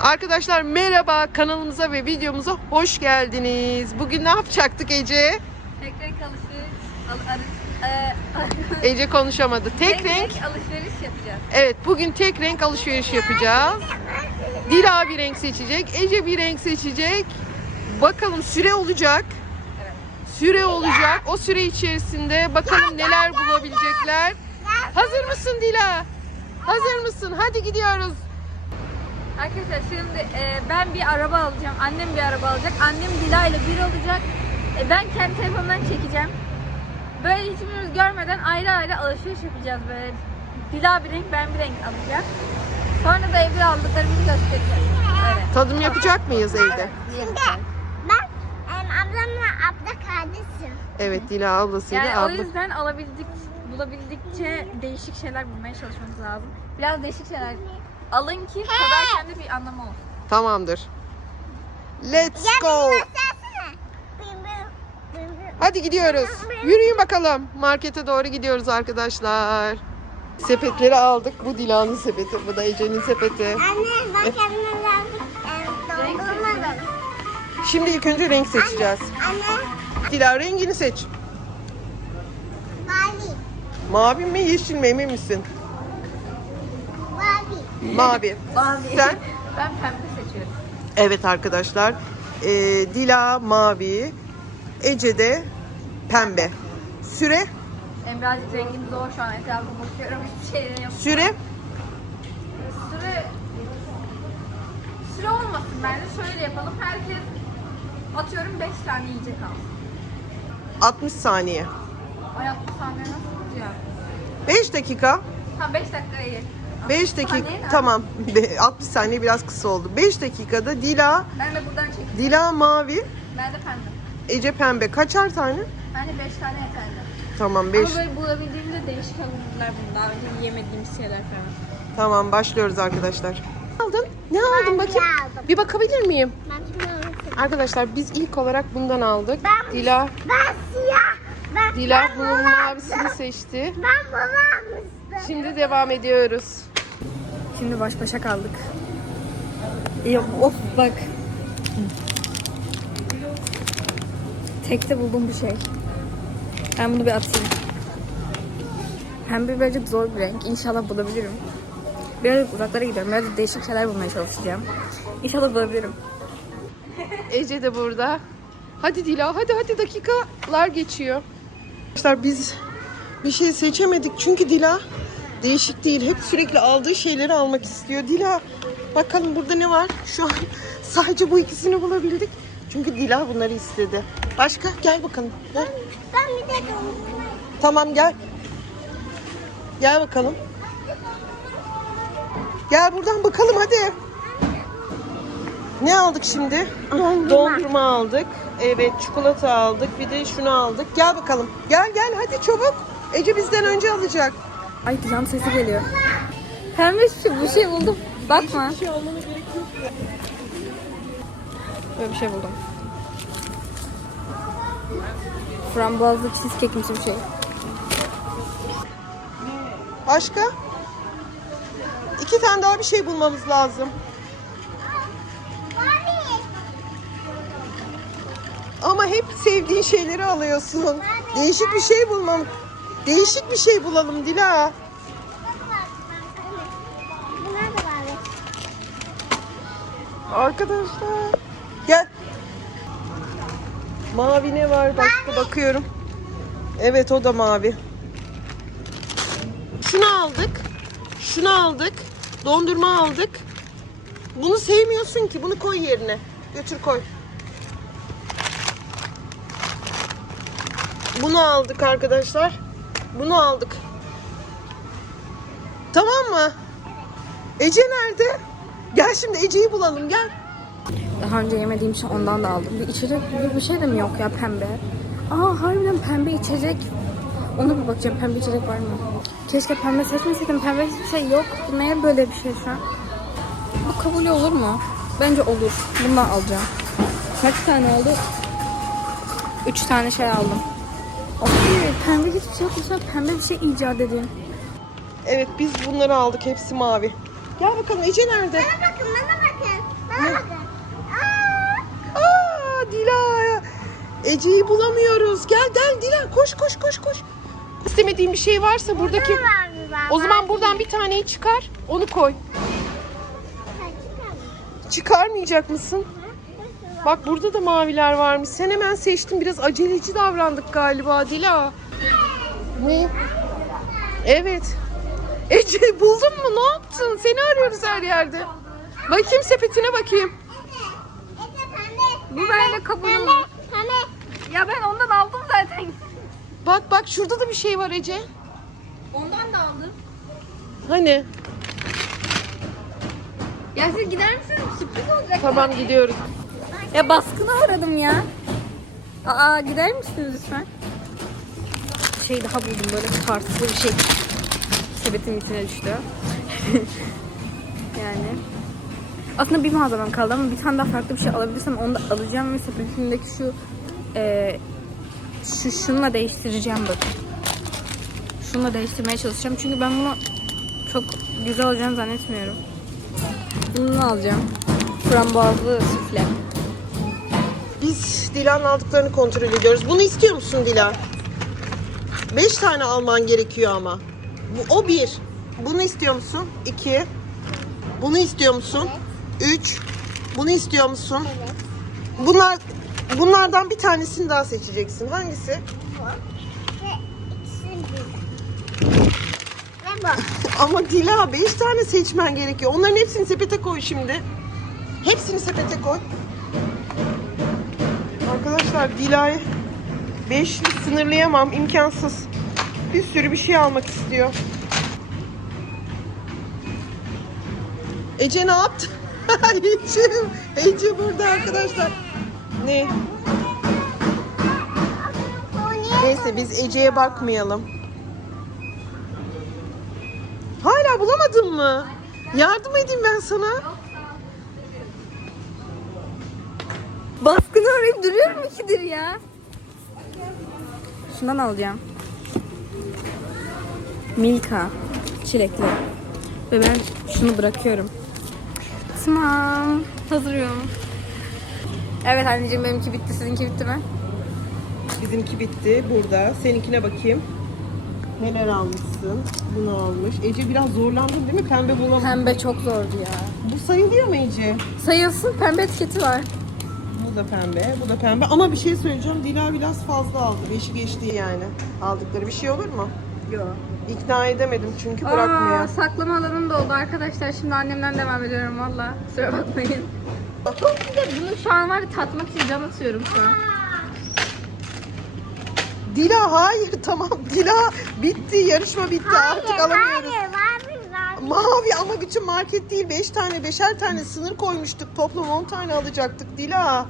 Arkadaşlar merhaba kanalımıza ve videomuza hoş geldiniz. Bugün ne yapacaktık Ece? Tek renk alışveriş, e, Ece konuşamadı. Tek renk. alışveriş yapacağız. Evet bugün tek renk alışveriş yapacağız. Dila bir renk seçecek. Ece bir renk seçecek. Bakalım süre olacak. Evet. Süre olacak. O süre içerisinde bakalım neler bulabilecekler. Hazır mısın Dila? Hazır mısın? Hadi gidiyoruz. Arkadaşlar şimdi e, ben bir araba alacağım, annem bir araba alacak, annem Dila ile bir olacak. E, ben kendi telefonumdan çekeceğim. Böyle hiçbirimiz görmeden ayrı ayrı alışveriş yapacağız böyle. Dila bir renk, ben bir renk alacağım. Sonra da evde aldıklarımızı göstereceğiz. Öyle. Tadım yapacak mıyız evde? Ben em, ablamla abla kardeşim. Evet Dila ablasıyla Yani o abla. yüzden alabildik, bulabildikçe değişik şeyler bulmaya çalışmamız lazım. Biraz değişik şeyler alın ki tadarken de bir anlamı olsun. Tamamdır. Let's go. Hadi gidiyoruz. Yürüyün bakalım. Markete doğru gidiyoruz arkadaşlar. Sepetleri aldık. Bu Dila'nın sepeti, bu da Ece'nin sepeti. Anne bak alalım. Şimdi ilk önce renk seçeceğiz. Anne Dila rengini seç. mavi. Mavi mi yeşil mi emin misin? Mavi. Mavi. Sen? Ben pembe seçiyorum. Evet arkadaşlar. Ee, Dila mavi. Ece de pembe. Süre? Benim birazcık rengim zor şu an etrafıma bakıyorum hiçbir şey yok. Süre? Süre... Süre olmasın bence şöyle yapalım. Herkes atıyorum 5 tane yiyecek alsın. 60 saniye. Ay 60 saniye nasıl tutacağım? 5 dakika. Ha 5 dakikaya yer. 5 Saniye dakika. ne? Tamam. Be- 60 saniye biraz kısa oldu. 5 dakikada Dila Ben de buradan çekeyim. Dila mavi, Ben de pembe. Ece pembe. Kaçar tane? Bence 5 tane yeterli. Tamam 5. Ama böyle bulabildiğimde değişik alınırlar bunu. Daha önce yiyemediğimiz şeyler falan. Tamam başlıyoruz arkadaşlar. Ne aldın? Ne aldın bakayım? aldım. Bir bakabilir miyim? Ben alayım. Arkadaşlar biz ilk olarak bundan aldık. Ben- Dila Ben siyah. Ben, Dila bunun bunu mavisini seçti. Ben bunu almıştım. Şimdi devam ediyoruz. Şimdi baş başa kaldık. Yok of bak. Tekte buldum bu şey. Ben bunu bir atayım. Pembe birazcık zor bir renk. İnşallah bulabilirim. Birazcık uzaklara gidiyorum. Biraz değişik şeyler bulmaya çalışacağım. İnşallah bulabilirim. Ece de burada. Hadi Dila hadi hadi dakikalar geçiyor. Arkadaşlar biz bir şey seçemedik çünkü Dila değişik değil. Hep sürekli aldığı şeyleri almak istiyor. Dila bakalım burada ne var? Şu an sadece bu ikisini bulabildik. Çünkü Dila bunları istedi. Başka gel bakalım. Gel. Ben bir de dondurma. Tamam gel. Gel bakalım. Gel buradan bakalım hadi. Ne aldık şimdi? Dondurma. Dondurma aldık. Evet çikolata aldık. Bir de şunu aldık. Gel bakalım. Gel gel hadi çabuk. Ece bizden önce alacak. Ay can sesi geliyor. Pembe bir şey, bir şey buldum. Bakma. Bir şey almana gerek yok. Böyle bir şey buldum. Frambuazlı cheesecake'imsi bir şey. Başka? İki tane daha bir şey bulmamız lazım. Ama hep sevdiğin şeyleri alıyorsun. Değişik bir şey bulmam. Değişik bir şey bulalım Dila. Arkadaşlar. Gel. Mavi ne var? Başka bakıyorum. Evet o da mavi. Şunu aldık. Şunu aldık. Dondurma aldık. Bunu sevmiyorsun ki. Bunu koy yerine. Götür koy. Bunu aldık arkadaşlar. Bunu aldık. Tamam mı? Ece nerede? Gel şimdi Ece'yi bulalım gel. Daha önce yemediğim için ondan da aldım. Bir içecek gibi bir şey de mi yok ya pembe? Aa harbiden pembe içecek. Ona bir bakacağım pembe içecek var mı? Keşke pembe seçmeseydim. Pembe hiçbir şey yok. Neye böyle bir şey şu an? Bu kabul olur mu? Bence olur. Bundan alacağım. Kaç tane oldu? Üç tane şey aldım. Pembe hiçbir şey yok. Sonra pembe bir şey icat edin. Evet biz bunları aldık. Hepsi mavi. Gel bakalım Ece nerede? Bana bakın, bana bakın. Bana bakın. Aa! Aa Dila. Ece'yi bulamıyoruz. Gel gel Dila koş koş koş koş. İstemediğin bir şey varsa buradaki... O zaman buradan bir taneyi çıkar. Onu koy. Çıkar mı? Çıkarmayacak mısın? Bak burada da maviler varmış. Sen hemen seçtin. Biraz aceleci davrandık galiba Dila. Ne? Evet. Ece buldun mu? Ne yaptın? Seni arıyoruz her yerde. Bakayım sepetine bakayım. Bu bende kabulüm. Ya ben ondan aldım zaten. Bak bak şurada da bir şey var Ece. Ondan da aldım. Hani? Ya siz gider misiniz? Sürpriz olacak. Tamam gidiyoruz. Ya baskına uğradım ya. Aa gider misiniz lütfen? Şey daha buldum böyle tartılı bir şey. Sepetin içine düştü. yani. Aslında bir malzemem kaldı ama bir tane daha farklı bir şey alabilirsem onu da alacağım ve sepetimdeki şu e, şu şununla değiştireceğim bakın. Şununla değiştirmeye çalışacağım çünkü ben bunu çok güzel olacağını zannetmiyorum. Bunu alacağım. Frambuazlı süfle. Biz Dila'nın aldıklarını kontrol ediyoruz. Bunu istiyor musun Dila? Beş tane alman gerekiyor ama. Bu, o bir. Bunu istiyor musun? İki. Bunu istiyor musun? Üç. Bunu istiyor musun? Bunlar bunlardan bir tanesini daha seçeceksin. Hangisi? Ama Dila beş tane seçmen gerekiyor. Onların hepsini sepete koy şimdi. Hepsini sepete koy. Arkadaşlar Dila'yı beşli sınırlayamam. imkansız. Bir sürü bir şey almak istiyor. Ece ne yaptı? Ece, Ece burada arkadaşlar. Ne? Neyse biz Ece'ye bakmayalım. Hala bulamadın mı? Yardım edeyim ben sana. Arayıp duruyor mu ikidir ya? Şundan alacağım. Milka. Çilekli. Ve ben şunu bırakıyorum. Tamam. Hazırım. Evet anneciğim benimki bitti. Sizinki bitti mi? Bizimki bitti burada. Seninkine bakayım. Neler almışsın? Bunu almış. Ece biraz zorlandın değil mi? Pembe bulamadım. Pembe çok zordu ya. Bu sayılıyor mu Ece? Sayılsın pembe etiketi var. Bu da pembe, bu da pembe. Ama bir şey söyleyeceğim. Dila biraz fazla aldı. Beşi geçti yani. Aldıkları bir şey olur mu? Yok. İkna edemedim çünkü bırakmıyor. Aa, saklama alanım da oldu arkadaşlar. Şimdi annemden devam ediyorum valla. Kusura bakmayın. Çok güzel. Bunu şu an var ya tatmak için can atıyorum şu an. Dila hayır tamam. Dila bitti. Yarışma bitti. Artık alamıyoruz. Mavi ama bütün market değil. Beş tane, beşer tane sınır koymuştuk. Toplam on tane alacaktık Dila.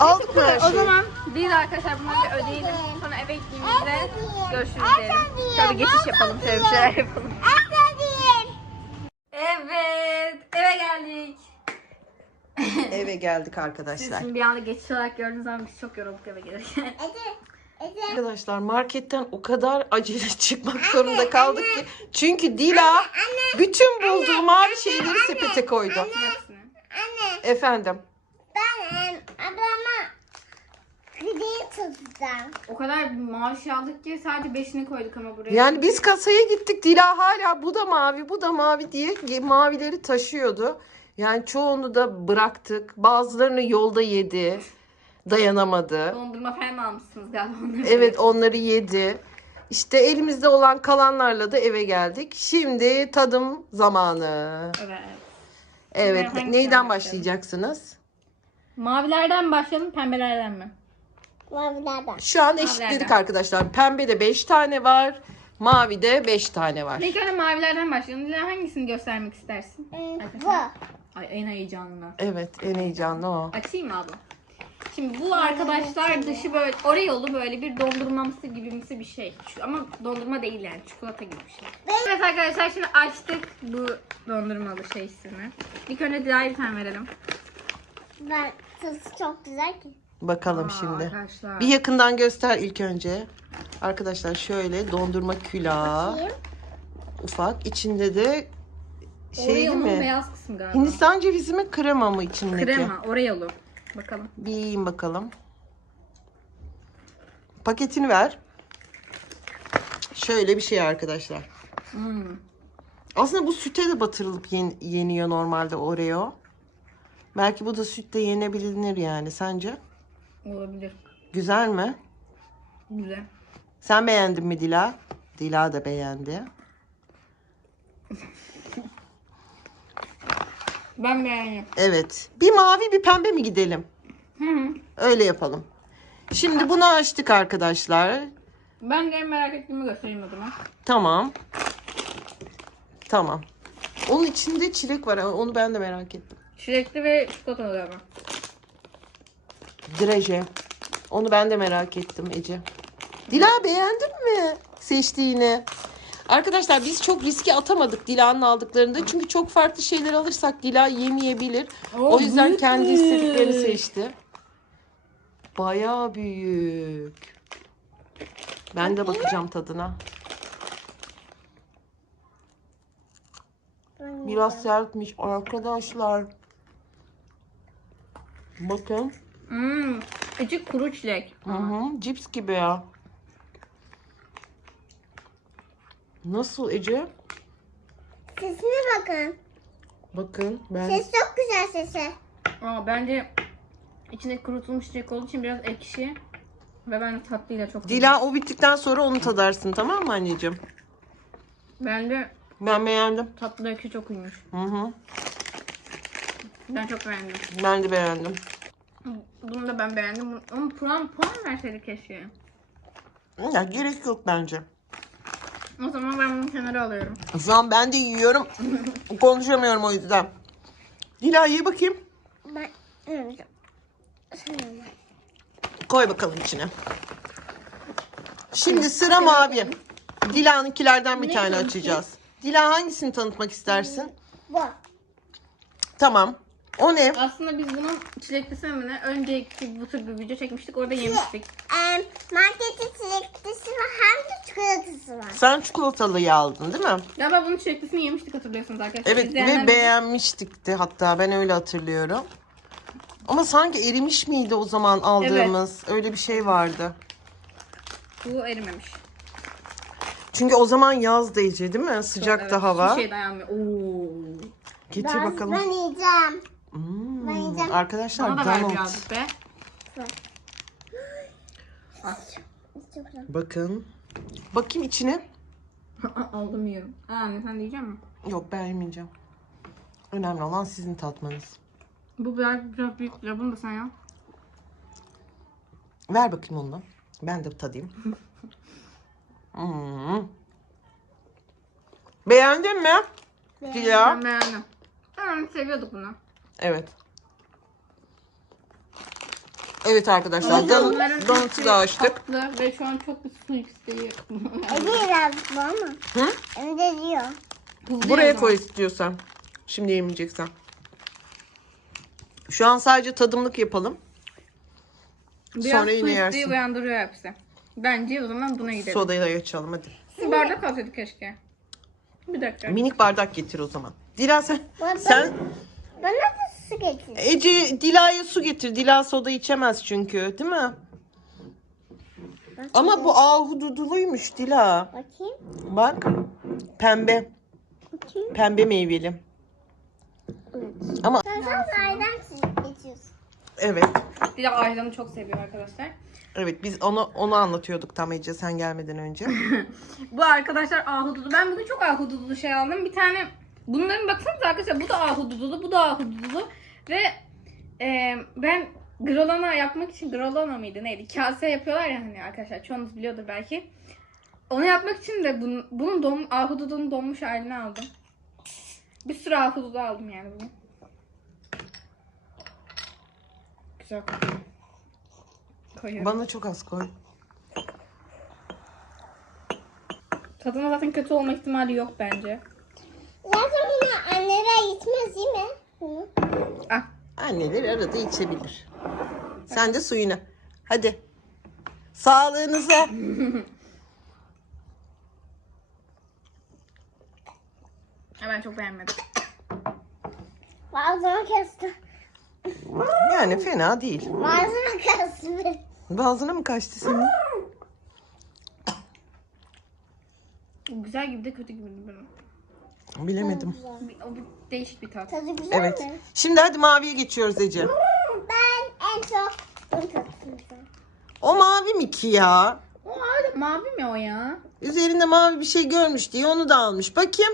Aldık mı her O şeyi? zaman değil arkadaşlar bunları bir ödeyelim. Sonra eve gittiğimizde görüşürüz diyelim. Şöyle bir geçiş yapalım. Şöyle bir şeyler yapalım. Evet. Eve geldik. Eve geldik Siz arkadaşlar. şimdi bir anda geçiş olarak gördüğünüz zaman biz çok yorulduk eve gelirken. Arkadaşlar marketten o kadar acele çıkmak zorunda kaldık ki. Çünkü Dila bütün bulduğu mavi şeyleri sepete koydu. Hepsini. Efendim. Tutacağım. O kadar mavi şey aldık ki sadece beşini koyduk ama buraya. Yani biz kasaya gittik. Dila hala bu da mavi, bu da mavi diye mavileri taşıyordu. Yani çoğunu da bıraktık. Bazılarını yolda yedi. Dayanamadı. Dondurma falan almışsınız galiba onları. Evet onları yedi. İşte elimizde olan kalanlarla da eve geldik. Şimdi tadım zamanı. Evet. Evet. Neyden başlayacaksınız? Mavilerden başlayalım, pembelerden mi? Mavilerden. Şu an eşitledik Mavilerden. arkadaşlar. Pembede 5 tane var. Mavide 5 tane var. İlk önce mavilerden başlayalım. Dila hangisini göstermek istersin? Bu. Ay en heyecanlı. Evet en heyecanlı o. Açayım mı abla? Şimdi bu arkadaşlar dışı böyle Oreo'lu böyle bir dondurmamsı gibimsi bir şey. Şu- Ama dondurma değil yani çikolata gibi bir şey. Evet arkadaşlar şimdi açtık bu dondurmalı şeysini. İlk önce Dila'ya bir tane verelim. Ben tadı çok güzel ki. Bakalım Aa, şimdi. Arkadaşlar. Bir yakından göster ilk önce. Arkadaşlar şöyle dondurma külahı. Bakayım. Ufak. İçinde de şey Oreo'nun mi? beyaz kısmı galiba. Hindistan cevizi mi krema mı içindeki? Krema, Oreo'lu. Bakalım. Bir yiyin bakalım. Paketini ver. Şöyle bir şey arkadaşlar. Hmm. Aslında bu süte de batırılıp yen- yeniyor normalde Oreo. Belki bu da sütte yenebilir yani sence? Olabilir. Güzel mi? Güzel. Sen beğendin mi Dila? Dila da beğendi. Ben beğendim. Evet. Bir mavi bir pembe mi gidelim? Hı hı. Öyle yapalım. Şimdi bunu açtık arkadaşlar. Ben de en merak ettiğimi göstereyim o zaman. Tamam. Tamam. Onun içinde çilek var. Onu ben de merak ettim. Çilekli ve çikolatalı galiba. Dreje. Onu ben de merak ettim Ece. Dila beğendin mi seçtiğini? Arkadaşlar biz çok riske atamadık Dila'nın aldıklarında. Çünkü çok farklı şeyler alırsak Dila yemeyebilir. Oo, o yüzden büyük kendi istediklerini seçti. Bayağı büyük. Ben de bakacağım tadına. Biraz sertmiş arkadaşlar. Bakın. Hmm. İçi kuru çilek. Hı hı, cips gibi ya. Nasıl Ece? Sesine bakın. Bakın ben Ses çok güzel sesi. Aa, bence içinde kurutulmuş çilek olduğu için biraz ekşi. Ve ben tatlıyla çok Dila o bittikten sonra onu tadarsın tamam mı anneciğim? Ben de Ben beğendim. tatlı ekşi çok uymuş. Hı hı. Ben çok beğendim. Ben de beğendim. Bunu da ben beğendim. Ama puan, puan verseydik keşke. Ya gerek yok bence. O zaman ben bunu kenara alıyorum. O zaman ben de yiyorum. Konuşamıyorum o yüzden. Dila ye bakayım. Ben evet. Koy bakalım içine. Şimdi sıra mavi. Dila'nınkilerden bir tane açacağız. Dila hangisini tanıtmak istersin? Bu. Tamam. O ne? Aslında biz bunun çileklisini mi ne? Önceki bu tür bir video çekmiştik. Orada yemiştik. Em, markette çileklisi var hem de çikolatası var. Sen çikolatalıyı aldın değil mi? Galiba bunun çileklisini yemiştik hatırlıyorsunuz arkadaşlar. Evet İzleyenler ve bilir. beğenmiştik de hatta ben öyle hatırlıyorum. Ama sanki erimiş miydi o zaman aldığımız? Öyle bir şey vardı. Bu erimemiş. Çünkü o zaman yaz Ece değil mi? Sıcak Evet, da hava. Hiçbir şey dayanmıyor. Oo. Getir Ben, bakalım. ben yiyeceğim. Hmm, ben yiyeceğim. Arkadaşlar Bana da ver donut. birazcık be. Çok güzel. Bakın. Bakayım içine. Aldım yiyorum. Aa, anne sen de yiyecek misin? Yok ben yemeyeceğim. Önemli olan sizin tatmanız. Bu biraz, biraz büyük. Ya bunu da sen ya. Ver bakayım onu. Ben de tadayım. Hmm. Beğendin mi? Dila. Ben beğendim. Ben seviyorduk bunu. Evet. Evet arkadaşlar. Don, donut'u da açtık. Tatlı ve şu an çok bir su isteği. Evde biraz bu ama. Hı? Evde diyor. Buraya koy istiyorsan. Şimdi yemeyeceksen. Şu an sadece tadımlık yapalım. Biraz Sonra su yine isteği yersin. uyandırıyor hepsi. Bence o zaman buna gidelim. Sodayı da açalım hadi. Bir bardak alsaydık keşke. Bir dakika. Minik bardak getir o zaman. Dila sen sen Bana da su getir. Ece Dila'ya su getir. Dila soda içemez çünkü, değil mi? Ama bu ahududuluymuş Dila. Bakayım. Bak. Pembe. Bakayım. Pembe meyveli. Ama Sen saraydan geçiyorsun. evet. Bir de ayranı çok seviyor arkadaşlar. Evet biz onu onu anlatıyorduk tam Ece sen gelmeden önce. Bu arkadaşlar ahududu. Ben bugün çok ahududulu şey aldım. Bir tane bunların baksanıza arkadaşlar bu da ahududulu, bu da ahududulu ve e, ben grolana yapmak için grolana mıydı neydi? Kase yapıyorlar ya hani arkadaşlar çoğunuz biliyordur belki. Onu yapmak için de bunun, bunun don, ahududunun donmuş halini aldım. Bir sürü ahududu aldım yani bugün. Güzel kokuyor. Koyuyorum. Bana çok az koy. Tadına zaten kötü olma ihtimali yok bence. Zaten bunu anneler gitmez değil mi? Hı. Ah. Anneler arada içebilir. Sen de suyuna. Hadi. Sağlığınıza. ben çok beğenmedim. Bazıma kesti. Yani fena değil. Bazıma kesti. Boğazına mı kaçtı senin? Güzel gibi de kötü gibi de benim. Bilemedim. O bir değişik bir tat. Tadı güzel Evet. mi? Şimdi hadi maviye geçiyoruz Ece. Ben en çok bunu seviyorum. O mavi mi ki ya? O hala mavi mi o ya? Üzerinde mavi bir şey görmüş diye onu da almış. Bakayım.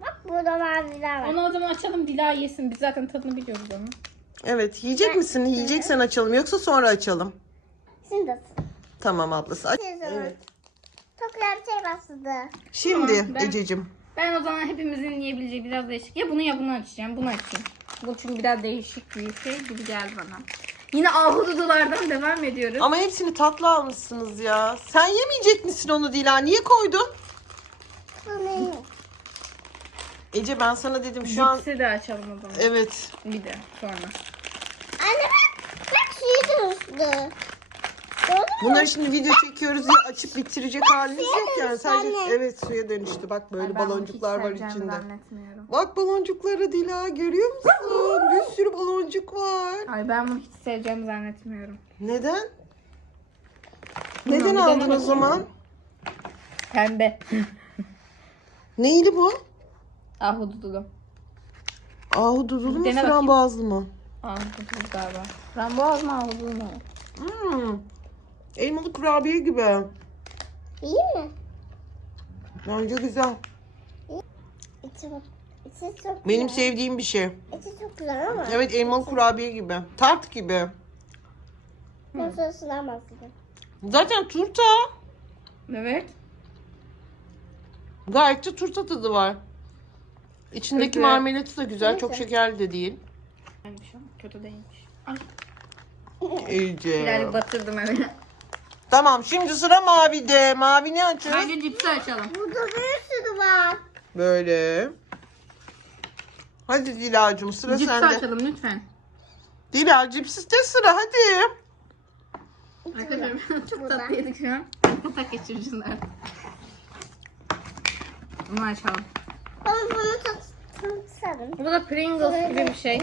Bak burada maviler var. Onu o zaman açalım Dila yesin. Biz zaten tadını biliyoruz onun. Evet yiyecek misin? Yiyeceksen açalım yoksa sonra açalım. Şimdi. Tamam ablası. Aç. Evet. Evet. Çok güzel bir şey bastırdı. Şimdi Tamam, ben- Ececiğim. Ben o zaman hepimizin yiyebileceği biraz değişik. Ya bunu ya bunu açacağım. Bunu açayım. Bu çünkü biraz değişik bir şey gibi geldi bana. Yine ahududulardan devam ediyoruz. Ama hepsini tatlı almışsınız ya. Sen yemeyecek misin onu Dila? Niye koydun? Bunu Ece ben sana dedim şu an. Cipsi de açalım o zaman. Evet. Bir de sonra. Anne bak. Bak suyu dönüştü. Gördün mü? Bunları şimdi video çekiyoruz diye açıp bitirecek haliniz yok yani. Sadece evet suya dönüştü. Bak böyle Ben bunu baloncuklar hiç var seveceğimi içinde. Zannetmiyorum. Bak baloncukları Dila görüyor musun? Bir sürü baloncuk var. Ay ben bunu hiç seveceğimi zannetmiyorum. Neden? Neden aldın o zaman? Pembe. Neydi bu? Ahududulu. Ahududulu mu Dene bakayım. frambuazlı mı? Ahududulu galiba. Frambuaz mı ahududulu mu? Hmm. Elmalı kurabiye gibi. İyi mi? Bence güzel. İçi. İçi çok Benim güzel. sevdiğim bir şey. İçi çok güzel ama. Evet elmalı kurabiye gibi. Tart gibi. Nasıl ısınamazsın. Zaten turta. Evet. Gayet de turta tadı var. İçindeki Peki. marmelatı da güzel. Çok Neyse. şekerli de değil. O? Kötü değilmiş. Ay İyice. birazcık batırdım eve. Tamam şimdi sıra mavide. Mavi ne açacağız? Bence cipsi açalım. Burada bir sürü var. Böyle. Hadi Dilacığım sıra Cipsi sende. açalım lütfen. Dila cipsiste sıra hadi. Arkadaşlar çok tatlı yedik şu an. Yatak geçireceğiz artık. Bunu açalım. Bunu. Bu da Pringles gibi bir şey.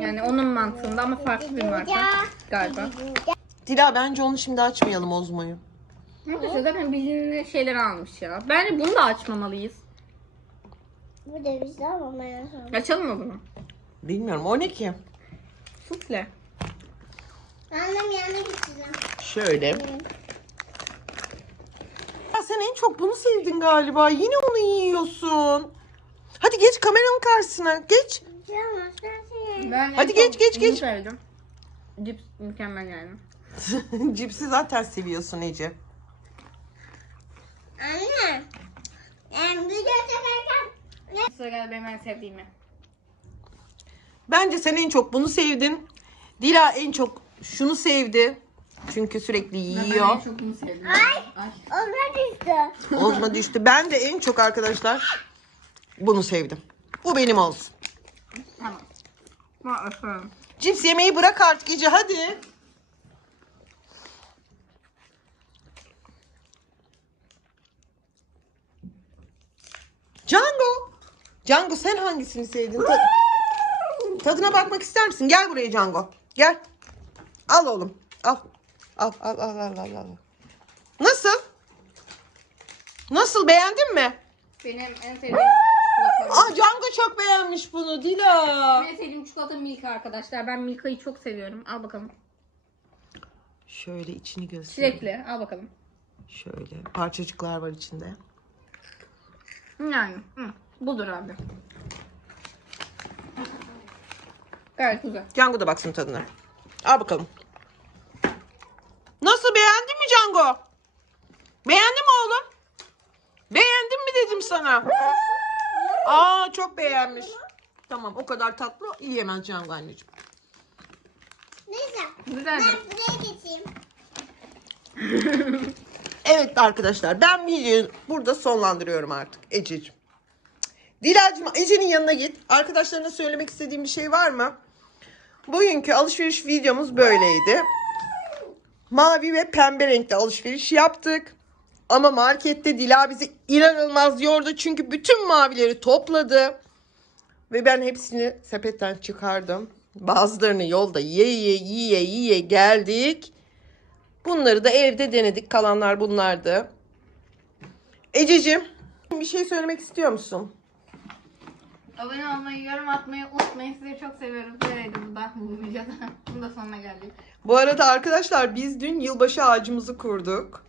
Yani onun mantığında ama farklı bir marka galiba. Dila bence onu şimdi açmayalım Ozmo'yu. Arkadaşlar zaten bildiğiniz şeyleri almış ya. Bence bunu da açmamalıyız. Bu da güzel ama ben. Açalım mı bunu? Bilmiyorum o ne ki? Sufle. Annem yanına gideceğim. Şöyle. Ya sen en çok bunu sevdin galiba. Yine onu yiyorsun. Hadi geç kameranın karşısına. Geç. Ben en Hadi çok geç, geç, bunu geç. sevdim. Cips mükemmel yani. Cipsi zaten seviyorsun Ece. Anne. Em, video çekerken Sıra geldi benim en sevdiğimi. Bence sen en çok bunu sevdin. Dila en çok şunu sevdi. Çünkü sürekli Ben yiyor. en çok bunu sevdim. Ay. Ay. onlar düştü. Ozma düştü. Ben de en çok arkadaşlar bunu sevdim. Bu benim olsun. Tamam. Efendim. Cips yemeyi bırak artık Ece hadi. Django. Django sen hangisini sevdin? Ta- tadına bakmak ister misin? Gel buraya Django. Gel. Al oğlum. Al. Al al al al al. al. Nasıl? Nasıl beğendin mi? Benim en sevdiğim çikolata. Aa Django çok beğenmiş bunu Dila. Benim en sevdiğim çikolata Milka arkadaşlar. Ben Milka'yı çok seviyorum. Al bakalım. Şöyle içini göster. Çilekli. Al bakalım. Şöyle parçacıklar var içinde. Yani. Hı, budur abi. Gayet güzel. Django da baksın tadına. Al bakalım. Nasıl beğendin mi Django? Beğendin mi oğlum? Beğendin mi dedim sana. Aa çok beğenmiş. Tamam o kadar tatlı yiyemez Django anneciğim. Neyse. Güzel mi? Ben buraya geçeyim. Evet arkadaşlar ben videoyu burada sonlandırıyorum artık Ececiğim. Dilacığım Ece'nin yanına git. Arkadaşlarına söylemek istediğim bir şey var mı? Bugünkü alışveriş videomuz böyleydi. Mavi ve pembe renkte alışveriş yaptık. Ama markette Dila bizi inanılmaz yordu. Çünkü bütün mavileri topladı. Ve ben hepsini sepetten çıkardım. Bazılarını yolda yiye yiye yiye geldik. Bunları da evde denedik. Kalanlar bunlardı. Ececiğim Bir şey söylemek istiyor musun? Abone olmayı, yorum atmayı unutmayın. Sizi çok seviyoruz. Böyleydi bu da bu videoda. Bunun da sonuna geldik. Bu arada arkadaşlar biz dün yılbaşı ağacımızı kurduk.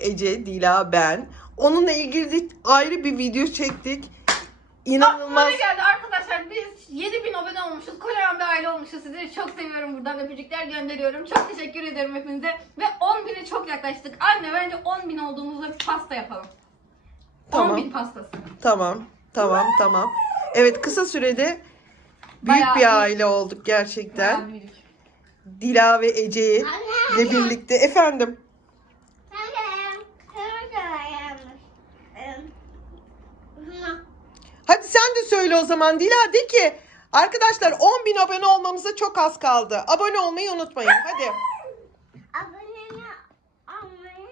Ece, Dila, ben. Onunla ilgili ayrı bir video çektik. İnanılmaz. Bana geldi arkadaşlar biz 7000 abone olmuşuz. Kocaman bir aile olmuşuz. Sizleri çok seviyorum. Buradan öpücükler gönderiyorum. Çok teşekkür ederim hepinize. Ve 10.000'e çok yaklaştık. Anne bence 10.000 olduğumuzda bir pasta yapalım. Tamam. 10.000 pastası. Tamam, tamam, tamam. Evet kısa sürede büyük Bayağı bir aile olduk gerçekten. Bayağı büyüdük. Dila ve Ece ile birlikte. Efendim. Anne, şurada yanlış. Em, hı. Hadi sen de söyle o zaman Dila de ki arkadaşlar 10 bin abone olmamıza çok az kaldı. Abone olmayı unutmayın hadi. Abone olmayı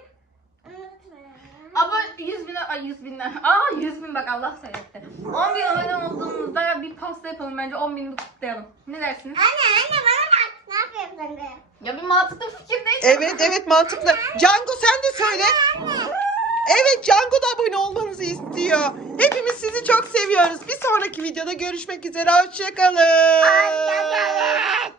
unutmayın. Abone 100 bin, ay 100 binden. Aa 100 bin bak Allah söyletti. 10 bin abone olduğumuzda bir pasta yapalım bence 10 bini kutlayalım. Ne dersiniz? Anne anne bana bak. Ne yapıyorsun? Ya bir mantıklı fikir değil. Evet evet mantıklı. Cango sen de söyle. Evet Cango da abone olmanızı istiyor. Hepimiz sizi çok seviyoruz. Bir sonraki videoda görüşmek üzere. Hoşçakalın. Hoşçakalın.